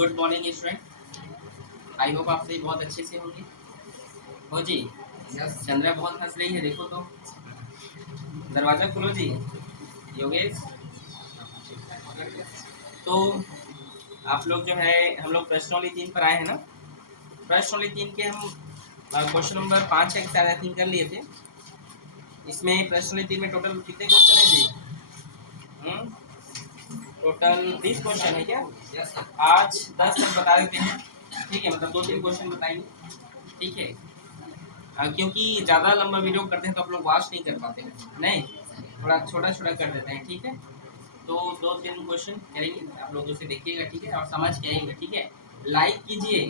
Good morning student. I hope आप सभी बहुत अच्छे से होंगे। हो जी। चंद्रा बहुत हंस रही है, देखो तो। दरवाजा खोलो जी। योगेश। तो आप लोग जो है, हम लोग प्रश्न वाली 3 पर आए हैं ना। प्रश्न वाली 3 के हम क्वेश्चन नंबर 5 है शायद आई थिंक कर लिए थे। इसमें प्रश्न वाली 3 में टोटल कितने क्वेश्चन है जी? टोटल 20 क्वेश्चन है क्या? आज 10 तक बता देते हैं, ठीक है। मतलब 2-3 क्वेश्चन बताएंगे, ठीक है। क्योंकि ज़्यादा लंबा वीडियो करते हैं तो आप लोग वॉच नहीं कर पाते हैं, नहीं, थोड़ा छोटा छोटा कर देते हैं, ठीक है। तो 2-3 क्वेश्चन करेंगे, आप लोग उसे देखिएगा, ठीक है, और समझ के आएंगे, ठीक है। लाइक कीजिए,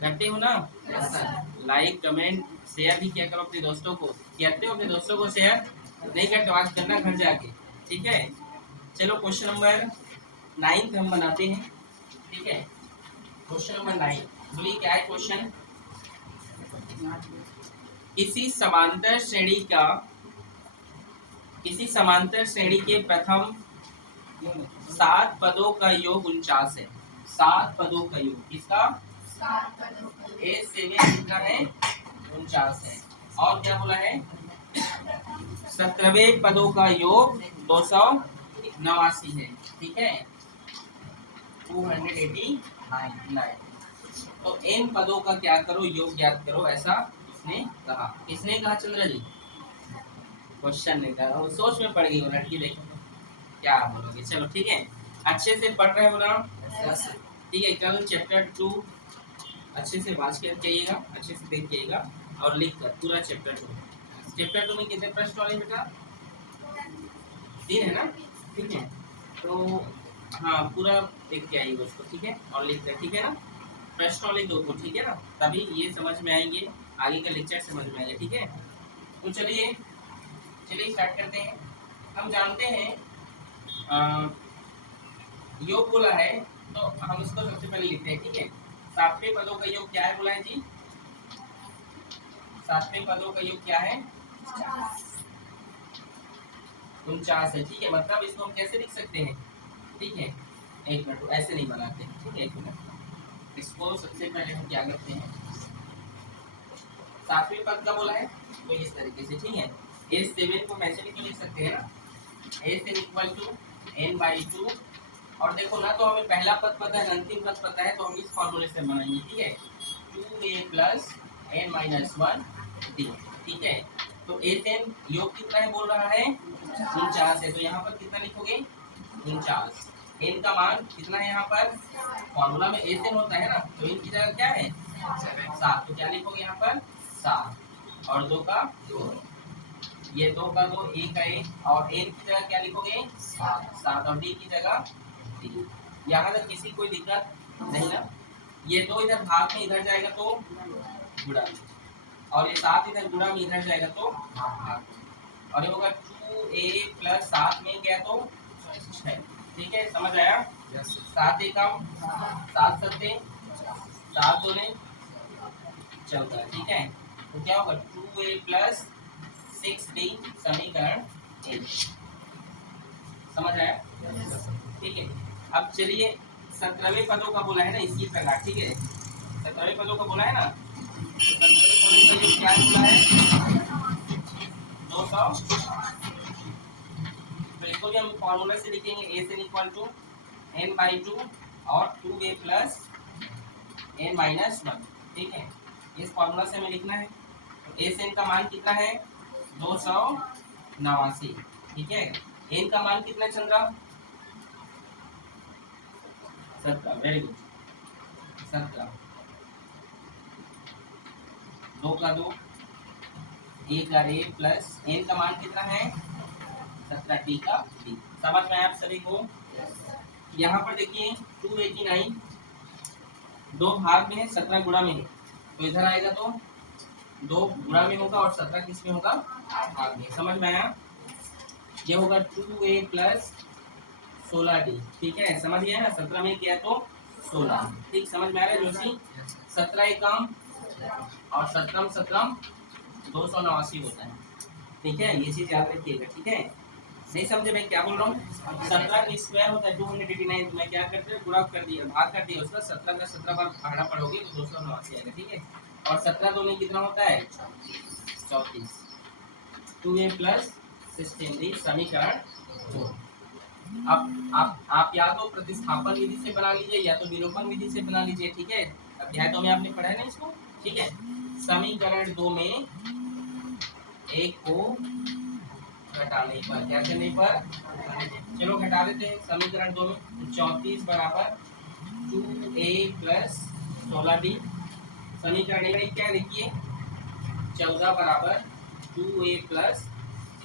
करते हो ना? लाइक कमेंट शेयर भी किया करो अपने दोस्तों को। कहते हो अपने दोस्तों को शेयर? नहीं करते, आज करना घर जाके, ठीक है। चलो क्वेश्चन नंबर 9 हम बनाते हैं, ठीक है। क्वेश्चन नंबर 9 बोलिए क्या है क्वेश्चन। किसी समांतर श्रेणी के प्रथम 7 पदों का योग 49 है। 7 पदों का योग किसका? A7 कितना है? 49 है। और क्या बोला है? 17वें पदों का योग 289 है, ठीक है। 289। तो इन पदों का क्या करो, योग ज्ञात करो, ऐसा इसने कहा। किसने कहा चंद्र जी? क्वेश्चन नहीं कहा, सोच में पड़ गई वो लड़की, देखो क्या बोलोगे। चलो ठीक है, अच्छे से पढ़ रहे हो ना? ठीक है। कल चैप्टर 2 अच्छे से वाच कर जाइएगा, अच्छे से देख जाइएगा और लिख कर पूरा चैप्टर 2 में कितने प्रश्न वाले बेटा? 3 है ना, ठीक है। तो हाँ, पूरा देख के आइएगा उसको, ठीक है, और लिख कर, ठीक है ना। प्रश्न वाले 2 को, ठीक है ना, तभी ये समझ में आएंगे, आगे का लेक्चर समझ में आएगा, ठीक है। तो चलिए स्टार्ट करते हैं। हम जानते हैं योग बोला है तो हम उसको सबसे पहले लिखते हैं, ठीक है। 7वें पदों का योग क्या है बोला है जी? 7वें पदों का योग क्या है? 49 है, ठीक है। मतलब इसको हम कैसे लिख सकते हैं, ठीक है। एक मिनट, ऐसे नहीं बनाते, ठीक है, एक मिनट। इसको सबसे पहले हम क्या करते हैं, 7वें पद का बोला है तो इस तरीके से, ठीक है। A7 को ऐसे भी तो लिख सकते हैं ना, A7 = n/2। और देखो ना, तो हमें पहला पद पता है, अंतिम पद पता है, तो हम इस फॉर्मूले से बनाएंगे, ठीक है। 2a + n - 1d, ठीक है। तो A10 योग कितना है बोल रहा है? 49 है, तो यहाँ पर कितना लिखोगे? 49। n का मान कितना है यहाँ पर? फॉर्मूला में A10 होता है ना, तो n की जगह क्या है? 7। तो क्या लिखोगे यहाँ पर? 7। और 2 का 2, ये 2 का 2, 1 का 1, और n की जगह क्या लिखोगे? 7। और d की जगह 3। यहाँ तक किसी कोई दिक्कत नहीं ना? ये 2 इधर भाग में इधर जाएगा तो गुणा में, और ये 7 इधर गुणा में इधर जाएगा तो भाग में, और ये होगा 2a + 7 में गया तो 6, ठीक है। समझ आया? 7 एकम 7 सत्ते 7 दूने 14, ठीक है। तो क्या होगा? 2a + 6d समीकरण 1। समझ आया? ठीक है। अब चलिए 17वें पदों का बोला है ना, इसी प्रकार, ठीक है। 17वें पदों का बोला है ना, 17वें पदों का ये क्या बोला है? 200। तो इसको भी हम फॉर्मूला से लिखेंगे, A = n/2 और 2a + n - 1, ठीक है। इस फॉर्मूला से हमें लिखना है। तो A का मान कितना है? 289, ठीक है। n का मान कितना चंद्रा? 17, very good, 17। 2 का 2, 1 का a प्लस n का मान कितना है? 17, t का t। समझ में आया आप सभी को? यहाँ पर देखिए 289 2 भाग में है, 17 गुणा में है, तो इधर आएगा तो 2 गुणा में होगा और 17 किस में होगा? भाग में। समझ में आया? ये होगा 2a + 16d, ठीक है। समझ गया ना? 17 में किया तो 16, ठीक। समझ में आ रहा है जोशी? 17 एकम और 17 289 होता है, ठीक है। ये चीज याद रखिएगा, ठीक है। नहीं समझे मैं क्या बोल रहा हूँ? 17 का स्क्वायर होता है 289, तो मैं क्या करते हैं गुणा कर दिया, भाग कर दिया उसका, 17 का 17 बार भागना पड़ोगे तो 289 आएगा, ठीक है। और 17 दूनी कितना होता है 34, 2a प्लस 16 समीकरण 2। आप या तो प्रतिस्थापन विधि से बना लीजिए या तो विलोपन विधि से बना लीजिए, ठीक है। अध्याय 2 में आपने पढ़ा है ना इसको, ठीक है। समीकरण 2 में एक को घटाने पर, क्या करने पर, चलो घटा देते हैं समीकरण 2 में। 34 बराबर 2a प्लस 16b। समीकरण 1 में क्या देखिए 14 बराबर 2a प्लस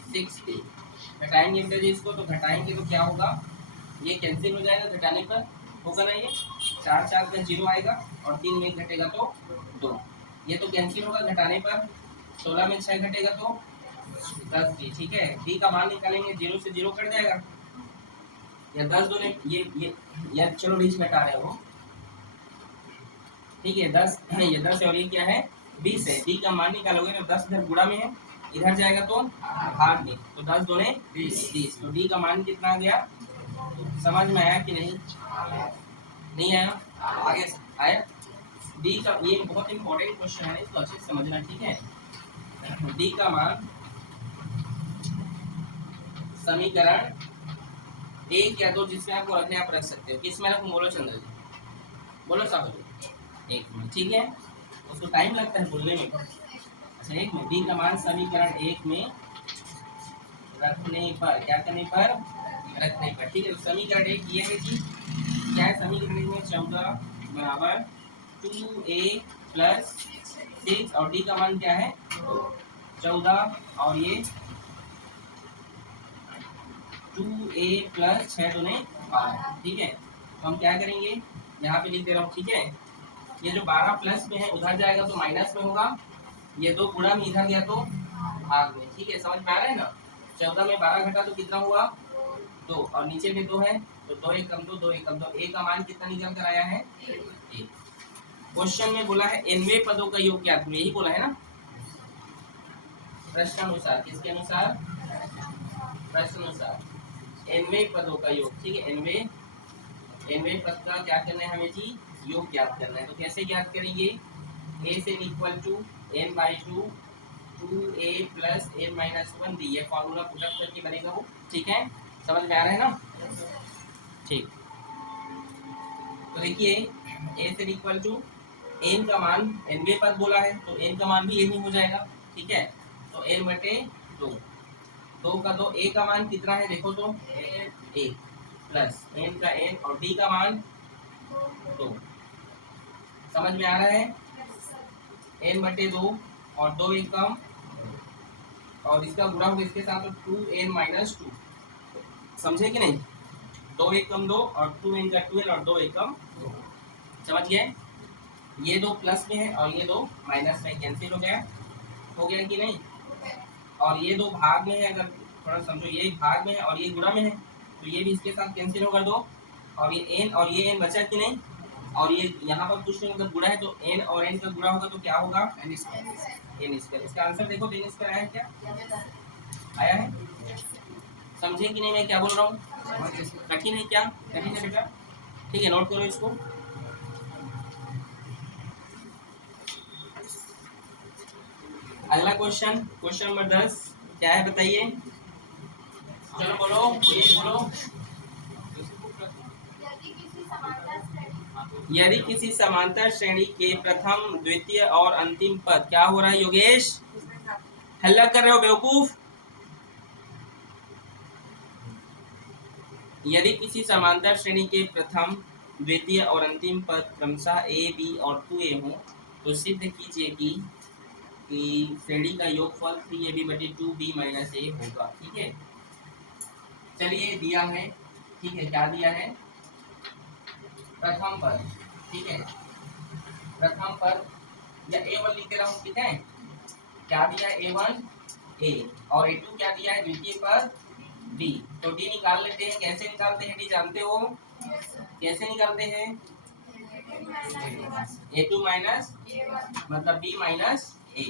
6b। घटाएंगे बेटा जी इसको, तो घटाएंगे तो क्या होगा, ये कैंसिल हो जाएगा घटाने पर, होगा ना ये 4 4 का 0 आएगा और 3 में घटेगा तो 2, ये तो कैंसिल होगा घटाने पर। 16 में 6 घटेगा तो 10 डी, ठीक है। डी का मान निकालेंगे, 0 से 0 कट जाएगा, या 10 दूने ये या चलो बीच में हटा रहे हो, ठीक है। 10 ये 10 है और ये क्या है 20 है। डी का मान निकालोगे तो 10 इधर गुणा में है, इधर जाएगा तो भाग में, तो 10 दूने 20, तो डी का मान कितना आ गया, समझ में आया कि नहीं, नहीं आया, आगे आया। डी का ये बहुत इंपॉर्टेंट क्वेश्चन है, इसको अच्छे से समझना, ठीक है। डी का मान समीकरण 1 या 2 जिसमें आपको रखने आप रख सकते हो, किस में रखूं बोलो चंद्र जी, बोलो साहब, 1 में, ठीक है। उसको टाइम लगता है बोलने में, अच्छा 1 में। डी का मान समीकरण 1 में रखने पर, क्या करने पर, रखने पर, ठीक है। तो समीकरण 1 ये है कि क्या है, समीकरण 1 में 14 बराबर 2a प्लस 6 और डी का मान क्या है 14 और ये 2a प्लस 6 दूने 12, ठीक है। तो हम क्या करेंगे, यहाँ पे लिख दे रहा हूँ, ठीक है। ये जो 12 प्लस में है उधर जाएगा तो माइनस में होगा, ये 2 गुणा में इधर गया तो भाग में, ठीक है। समझ में आ रहा है ना। 14 में 12 घटा तो कितना हुआ 2, और नीचे में 2 है तो 2 एक कम 2, 2 एक कम 2, a का मान कितना निकल कर आया है 1। क्वेश्चन में बोला है nवें पदों का योग क्या, यही बोला है ना प्रश्न अनुसार, किसके अनुसार, प्रश्न अनुसार nवें पदों का योग, ठीक है। nवें पद का क्या करना है हमें जी, योग ज्ञात करना है। तो कैसे ज्ञात करेंगे, a से equal to n/2 2a plus n minus 1 D, ये फॉर्मूला पुटअप करके बनेगा वो, ठीक है। समझ में आ रहा है ना, ठीक। तो देखिए a से इक्वल टू n का मान, nवें पद बोला है तो n का मान भी यही हो जाएगा, ठीक है। तो n बटे 2, 2 का 2, a का मान कितना है देखो तो 1 प्लस n का n और d का मान 2, समझ में आ रहा है। n बटे 2 और 2 एक कम, और इसका गुणा होगा इसके साथ तो 2n माइनस 2, समझे कि नहीं। 2 एक कम 2 और 2n का 12 और 2 एक कम 2, समझ गए। ये 2 प्लस में है और ये 2 माइनस में, कैंसिल हो गया कि नहीं। और ये 2 भाग में है, अगर थोड़ा समझो, ये भाग में है और ये गुणा में है तो ये भी इसके साथ कैंसिल होगा 2, और ये n और ये n बचा कि नहीं, और ये यहाँ पर कुछ नहीं, अगर गुणा है तो n और n का गुणा होगा तो क्या होगा n स्क्वायर। इसका आंसर देखो n स्क्वायर आया क्या, आया है, समझे कि नहीं मैं क्या बोल रहा हूँ, कठिन है क्या, कठिन है बेटा, ठीक है। नोट करो इसको। अगला क्वेश्चन, क्वेश्चन नंबर 10 क्या है बताइए, चलो बोलो, ये बोलो। यदि किसी समांतर श्रेणी के प्रथम द्वितीय और अंतिम पद, क्या हो रहा है योगेश, हल्ला कर रहे हो बेवकूफ। यदि किसी समांतर श्रेणी के प्रथम द्वितीय और अंतिम पद क्रमशः a b और 2a हो तो सिद्ध कीजिए कि श्रेणी का योगफल 3ab बटे 2b माइनस a होगा, ठीक है। चलिए दिया है, ठीक है, क्या दिया है प्रथम पद, ठीक है, प्रथम पद या a1 लिख रहा हूँ, ठीक है। क्या दिया है a1 a और a2 क्या दिया है द्वितीय पद b, तो d निकाल लेते हैं। कैसे निकालते हैं, d जानते हो कैसे निकालते हैं, a2 माइनस मतलब b माइनस a।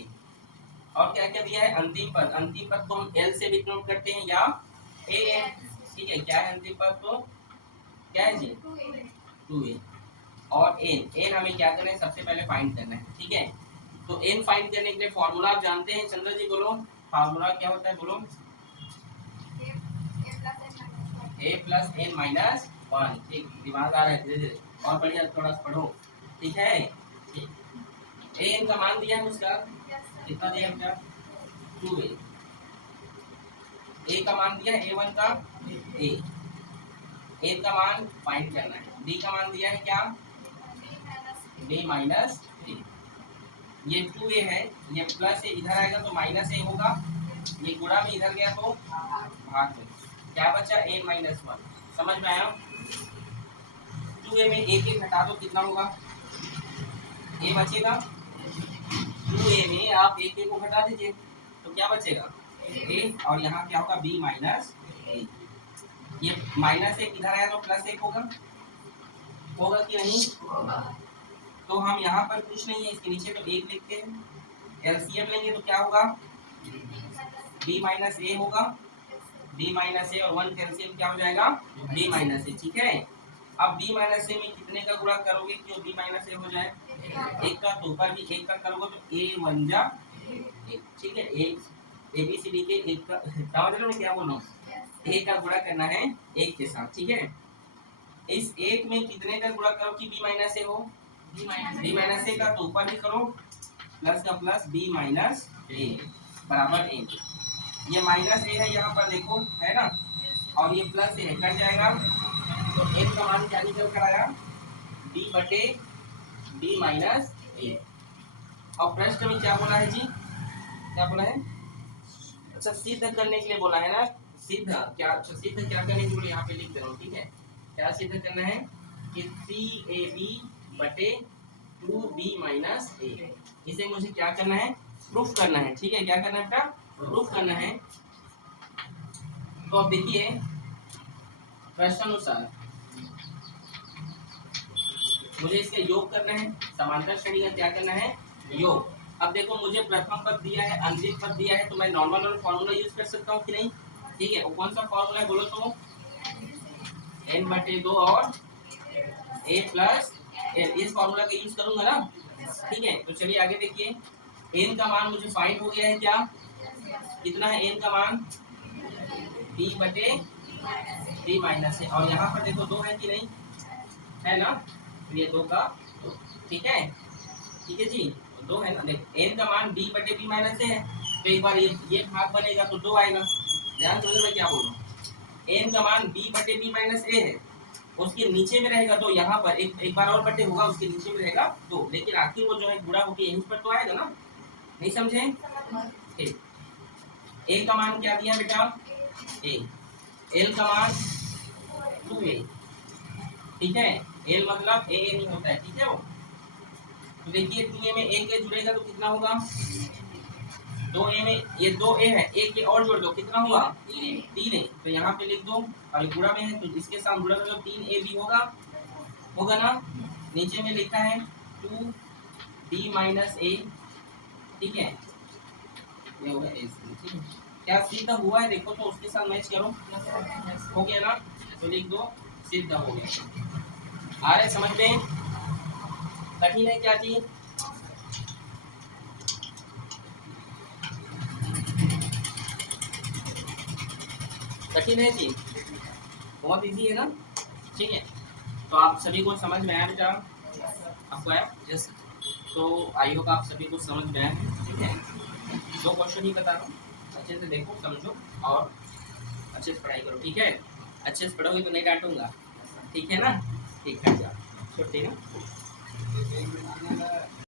और क्या क्या दिया है अंतिम पद, अंतिम पद को हम l से भी नोट करते हैं या ए एन, ठीक है। क्या है अंतिम पद? तो क्या है जी? 2a। और एन, एन हमें क्या करना है? सबसे पहले फाइंड करना है, ठीक है। तो एन फाइंड करने के लिए फॉर्मूला आप जानते हैं, चंद्र जी बोलो। फॉर्मूला क्या होता है बोलो? a plus N minus 1। ठीक, दिमाग आ रहा है धीरे धीरे, और बढ़िया थोड़ा सा पढ़ो, ठीक है। ठीक, ए एन का मान दिया है उसका, कितना दिया है बेटा? 2a। ए का मान दिया है a1 का, a। ए का मान फाइंड करना है। b का मान दिया है क्या? b minus a। ये 2a है, ये प्लस ए इधर आएगा तो माइनस ए होगा, ये गुणा में इधर गया तो भाग में। क्या बचा? a minus 1। समझ में आया? 2a में एक एक घटा दो, कितना होगा? a बचेगा। 2a में आप एक एक को घटा दीजिए तो क्या बचेगा? a। और यहाँ क्या होगा? b minus a। ये माइनस एक इधर आया तो प्लस एक होगा, होगा कि नहीं? तो हम यहाँ पर कुछ नहीं है, इसके नीचे तो एक लिखते हैं। एलसीएम लेंगे तो क्या होगा? b माइनस ए होगा, b माइनस ए और 1 कैल्शियम क्या हो जाएगा? b माइनस ए, ठीक है। अब b माइनस ए में कितने का गुणा करोगे कि जो b माइनस ए हो जाए? एक का। तो ऊपर भी एक का करोगे तो a 1 जा 1, ठीक है। ए बी सी डी के एक का, समझ रहे हो क्या बोल रहा हूँ? एक का गुणा करना है एक के साथ, ठीक है। इस एक में कितने का गुणा करो कि b माइनस ए हो? b माइनस ए का तो ऊपर भी करो, प्लस का प्लस b माइनस ए बराबर ए। ये माइनस ए है यहाँ पर देखो, है ना, और ये प्लस ए कट जाएगा तो n का मान क्या निकल कर आया? b बटे b माइनस ए। और प्रश्न में क्या बोला है जी? क्या बोला है? अच्छा, सिद्ध करने के लिए बोला है ना। सिद्ध क्या? अच्छा, सिद्ध क्या करने के लिए यहाँ पे लिख दे रहा हूँ, ठीक है। क्या सिद्ध करना है? कि 3ab बटे 2b माइनस ए, इसे मुझे क्या करना है? प्रूफ करना है, ठीक है। क्या करना है बेटा? प्रूफ करना है। तो अब देखिए प्रश्नानुसार मुझे इसका योग करना है, समांतर श्रेणी का क्या करना है? योग। अब देखो मुझे प्रथम पद दिया है, अंतिम पद दिया है, तो मैं नॉर्मल वाला फॉर्मूला यूज कर सकता हूँ कि नहीं? ठीक है, वो कौन सा फॉर्मूला है बोलो तो? n बटे 2 और a प्लस n, इस फॉर्मूला का यूज करूंगा ना, ठीक है। तो चलिए आगे देखिए, n का मान मुझे फाइंड हो गया है क्या? कितना है n का मान? b बटे b माइनस है, और यहाँ पर देखो 2 है कि नहीं, है ना, तो ये 2 का 2, ठीक है। ठीक है जी, तो 2 है ना। देखो n का मान b बटे b माइनस है, तो एक बार ये भाग बनेगा तो 2 आएगा। ध्यान समझ में क्या बोल रहा हूँ? n का मान b बटे b माइनस ए है, उसके नीचे में रहेगा तो यहाँ पर एक बार और बटे होगा, उसके नीचे में रहेगा 2, लेकिन आखिर वो जो है गुणा होकर यहीं पर तो आएगा ना। नहीं समझे? ठीक, a का मान क्या दिया बेटा? a। l का मान 2a, ठीक है। l मतलब a नहीं होता है, ठीक है वो। तो देखिए 2a में एक a जुड़ेगा तो कितना होगा? 2a में ये 2a है, एक और जोड़ दो, कितना होगा? 3a। तो यहाँ पे लिख दो, और गुणा में है तो इसके साथ गुणा कर दो, 3ab होगा, होगा ना। नीचे में लिखा है 2b माइनस a, ठीक है, ये होगा a, ठीक है। क्या सिद्ध हुआ है? देखो तो उसके साथ मैच करो, हो गया ना, तो लिख दो सिद्ध हो गया। आ रहे समझ में? कठिन है क्या चीज? कठिन है जी? बहुत इजी है ना, ठीक है। तो आप सभी को समझ में आया बेटा? आपको आया? यस। तो आई होप आप सभी को समझ में आया, ठीक है। 2 क्वेश्चन ही बता रहा हूँ, अच्छे से देखो, समझो और अच्छे से पढ़ाई करो, ठीक है। अच्छे से पढ़ोगे तो नहीं डांटूंगा, ठीक है ना? ठीक है, छुट्टी ना।